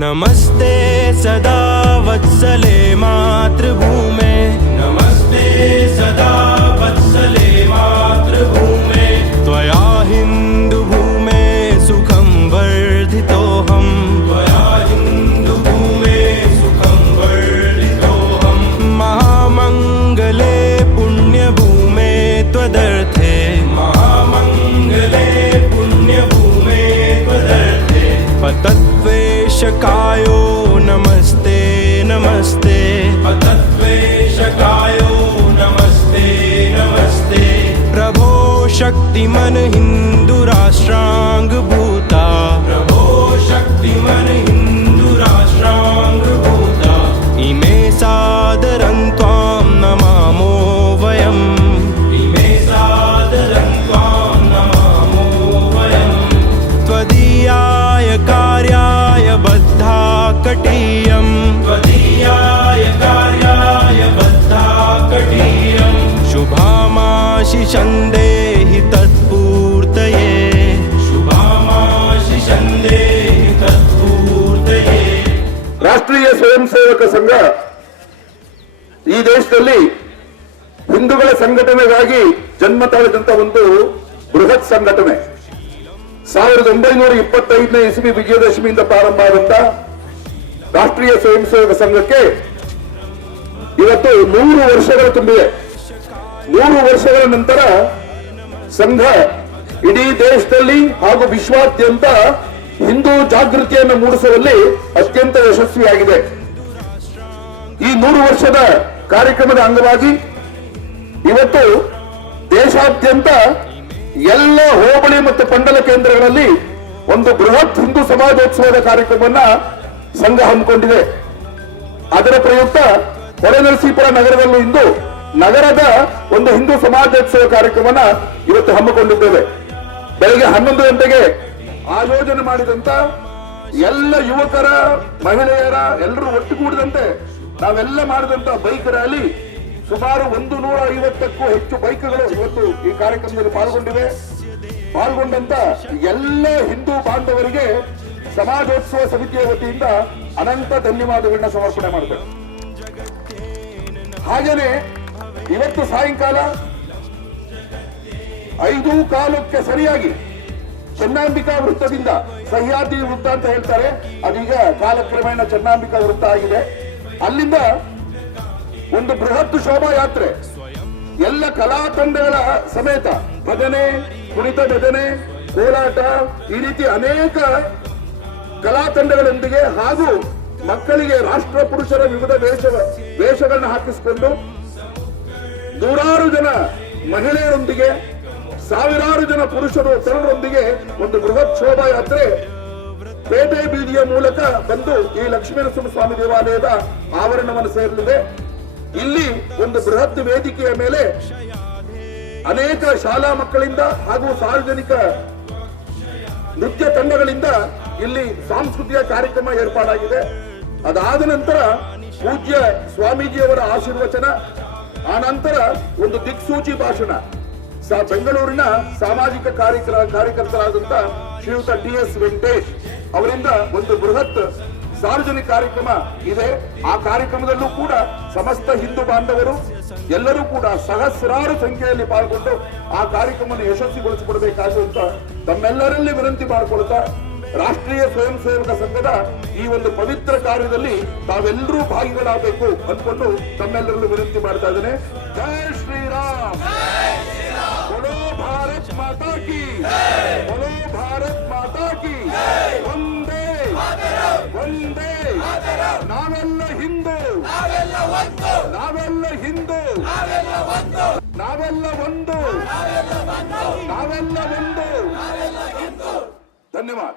नमस्ते सदा वत्सले मातृभूमे, नमस्ते सदा वत्सले मातृभूमे, त्वया हिन्दुभूमे सुखं वर्धितोऽहं, त्वया हिन्दुभूमे सुखं वर्धितोऽहं, महामङ्गले पुण्यभूमे त्वदर्थे, महामङ्गले पुण्यभूमे त्वदर्थे, पतद्वेषकायो नमस्ते नमस्ते, पतद्वेषकायो नमस्ते नमस्ते, प्रभो शक्तिमन हिन्दुराष्ट्राङ्गभूता, प्रभो शक्तिमन हिन्दुराष्ट्राङ्गभूता, इमे सादरं त्वां नमामो वयम्, इमे सादरं त्वां नमामो वयम्, त्वदीयाय कार्याय बद्धा कटीयं, त्वदीयाय कार्याय बद्धा कटीयं, शुभामाशिषं देहि तत्पूर्तये, शुभामाशिषं देहि तत्पूर्तये। ರಾಷ್ಟ್ರೀಯ ಸ್ವಯಂ ಸೇವಕ ಸಂಘ ಈ ದೇಶದಲ್ಲಿ ಹಿಂದೂಗಳ ಸಂಘಟನೆಗಾಗಿ ಜನ್ಮ ತಾಳಿದಂತ ಒಂದು ಬೃಹತ್ ಸಂಘಟನೆ. 1925ನೇ ಇಸವಿ ವಿಜಯದಶಮಿಯಿಂದ ಪ್ರಾರಂಭ ಆದಂತ ರಾಷ್ಟ್ರೀಯ ಸ್ವಯಂ ಸೇವಕ ಸಂಘಕ್ಕೆ ಇವತ್ತು 100 ವರ್ಷಗಳು ತುಂಬಿವೆ. 100 ವರ್ಷಗಳ ನಂತರ ಸಂಘ ಇಡೀ ದೇಶದಲ್ಲಿ ಹಾಗೂ ವಿಶ್ವಾದ್ಯಂತ ಹಿಂದೂ ಜಾಗೃತಿಯನ್ನು ಮೂಡಿಸುವಲ್ಲಿ ಅತ್ಯಂತ ಯಶಸ್ವಿಯಾಗಿದೆ. ಈ 100 ವರ್ಷದ ಕಾರ್ಯಕ್ರಮದ ಅಂಗವಾಗಿ ಇವತ್ತು ದೇಶಾದ್ಯಂತ ಎಲ್ಲ ಹೋಬಳಿ ಮತ್ತು ಮಂಡಲ ಕೇಂದ್ರಗಳಲ್ಲಿ ಒಂದು ಬೃಹತ್ ಹಿಂದೂ ಸಮಾಜೋತ್ಸವದ ಕಾರ್ಯಕ್ರಮವನ್ನ ಸಂಘ ಹಮ್ಮಿಕೊಂಡಿದೆ. ಅದರ ಪ್ರಯುಕ್ತ ಹೊಳೆನರಸೀಪುರ ನಗರದಲ್ಲೂ ಇಂದು ನಗರದ ಒಂದು ಹಿಂದೂ ಸಮಾಜೋತ್ಸವ ಕಾರ್ಯಕ್ರಮವನ್ನ ಇವತ್ತು ಹಮ್ಮಿಕೊಂಡಿದ್ದೇವೆ. ಬೆಳಗ್ಗೆ 11 ಗಂಟೆಗೆ ಆಯೋಜನೆ ಮಾಡಿದಂತ ಎಲ್ಲ ಯುವಕರ ಮಹಿಳೆಯರ ಎಲ್ಲರೂ ಒಟ್ಟುಗೂಡಿದಂತೆ ನಾವೆಲ್ಲ ಮಾಡಿದಂತ ಬೈಕ್ ರ್ಯಾಲಿ ಸುಮಾರು 150ಕ್ಕೂ ಹೆಚ್ಚು ಬೈಕ್ಗಳು ಇವತ್ತು ಈ ಕಾರ್ಯಕ್ರಮದಲ್ಲಿ ಪಾಲ್ಗೊಂಡಿವೆ. ಪಾಲ್ಗೊಂಡಂತ ಎಲ್ಲ ಹಿಂದೂ ಬಾಂಧವರಿಗೆ ಸಮಾಜೋತ್ಸವ ಸಮಿತಿಯ ವತಿಯಿಂದ ಅನಂತ ಧನ್ಯವಾದಗಳನ್ನ ಸಮರ್ಪಣೆ ಮಾಡ್ತೇವೆ. ಹಾಗೇನೆ ಇವತ್ತು ಸಾಯಂಕಾಲ 5:15ಕ್ಕೆ ಸರಿಯಾಗಿ ಚನ್ನಾಂಬಿಕಾ ವೃತ್ತದಿಂದ, ಸಹ್ಯಾದ್ರಿ ವೃತ್ತ ಅಂತ ಹೇಳ್ತಾರೆ, ಅದೀಗ ಕಾಲಕ್ರಮೇಣ ಚನ್ನಾಂಬಿಕಾ ವೃತ್ತ ಆಗಿದೆ, ಅಲ್ಲಿಂದ ಒಂದು ಬೃಹತ್ ಶೋಭಾಯಾತ್ರೆ ಎಲ್ಲ ಕಲಾ ತಂಡಗಳ ಸಮೇತ ಭಜನೆ, ಕುಣಿತ ಭಜನೆ, ಕೋಲಾಟ, ಈ ರೀತಿ ಅನೇಕ ಕಲಾ ತಂಡಗಳೊಂದಿಗೆ ಹಾಗೂ ಮಕ್ಕಳಿಗೆ ರಾಷ್ಟ್ರ ಪುರುಷರ ವಿವಿಧ ವೇಷಗಳನ್ನ ಹಾಕಿಸಿಕೊಂಡು ನೂರಾರು ಜನ ಮಹಿಳೆಯರೊಂದಿಗೆ, ಸಾವಿರಾರು ಜನ ಪುರುಷರು ತರುಣರೊಂದಿಗೆ ಒಂದು ಬೃಹತ್ ಶೋಭಾಯಾತ್ರೆ ಪೇಟೆ ಬೀದಿಯ ಮೂಲಕ ಬಂದು ಈ ಲಕ್ಷ್ಮೀನರಸಿಂಹಸ್ವಾಮಿ ದೇವಾಲಯದ ಆವರಣವನ್ನು ಸೇರಲಿದೆ. ಇಲ್ಲಿ ಒಂದು ಬೃಹತ್ ವೇದಿಕೆಯ ಮೇಲೆ ಅನೇಕ ಶಾಲಾ ಮಕ್ಕಳಿಂದ ಹಾಗೂ ಸಾರ್ವಜನಿಕ ನೃತ್ಯ ತಂಡಗಳಿಂದ ಇಲ್ಲಿ ಸಾಂಸ್ಕೃತಿಕ ಕಾರ್ಯಕ್ರಮ ಏರ್ಪಾಡಾಗಿದೆ. ಅದಾದ ನಂತರ ಪೂಜ್ಯ ಸ್ವಾಮೀಜಿಯವರ ಆಶೀರ್ವಚನ, ಆ ನಂತರ ಒಂದು ದಿಕ್ಸೂಚಿ ಭಾಷಣ ಬೆಂಗಳೂರಿನ ಸಾಮಾಜಿಕ ಕಾರ್ಯಕರ್ತರಾದಂತ ಶ್ರೀಯುತ ಟಿ.ಎಸ್. ವೆಂಕಟೇಶ್ ಅವರಿಂದ ಒಂದು ಬೃಹತ್ ಸಾರ್ವಜನಿಕ ಕಾರ್ಯಕ್ರಮ ಇದೆ. ಆ ಕಾರ್ಯಕ್ರಮದಲ್ಲೂ ಕೂಡ ಸಮಸ್ತ ಹಿಂದೂ ಬಾಂಧವರು ಎಲ್ಲರೂ ಕೂಡ ಸಹಸ್ರಾರು ಸಂಖ್ಯೆಯಲ್ಲಿ ಪಾಲ್ಗೊಂಡು ಆ ಕಾರ್ಯಕ್ರಮವನ್ನು ಯಶಸ್ವಿಗೊಳಿಸಿಕೊಡಬೇಕಾಗಿ ಅಂತ ತಮ್ಮೆಲ್ಲರಲ್ಲಿ ವಿನಂತಿ ಮಾಡಿಕೊಳ್ತಾ, ರಾಷ್ಟ್ರೀಯ ಸ್ವಯಂ ಸೇವಕ ಸಂಘದ ಈ ಒಂದು ಪವಿತ್ರ ಕಾರ್ಯದಲ್ಲಿ ತಾವೆಲ್ಲರೂ ಭಾಗಿಗಳಾಗಬೇಕು ಅಂದ್ಕೊಂಡು ತಮ್ಮೆಲ್ಲರಲ್ಲೂ ವಿನಂತಿ ಮಾಡ್ತಾ ಇದ್ದೇನೆ. ಜೈ ಶ್ರೀರಾಮ್, बोलो भारत माता की, बोलो भारत माता की, वंदे वंदे, ನಾವೆಲ್ಲ ಹಿಂದೂ, ನಾವೆಲ್ಲ ಹಿಂದೂ, ನಾವೆಲ್ಲ ಒಂದು, ನಾವೆಲ್ಲ ಒಂದು. ಧನ್ಯವಾದ.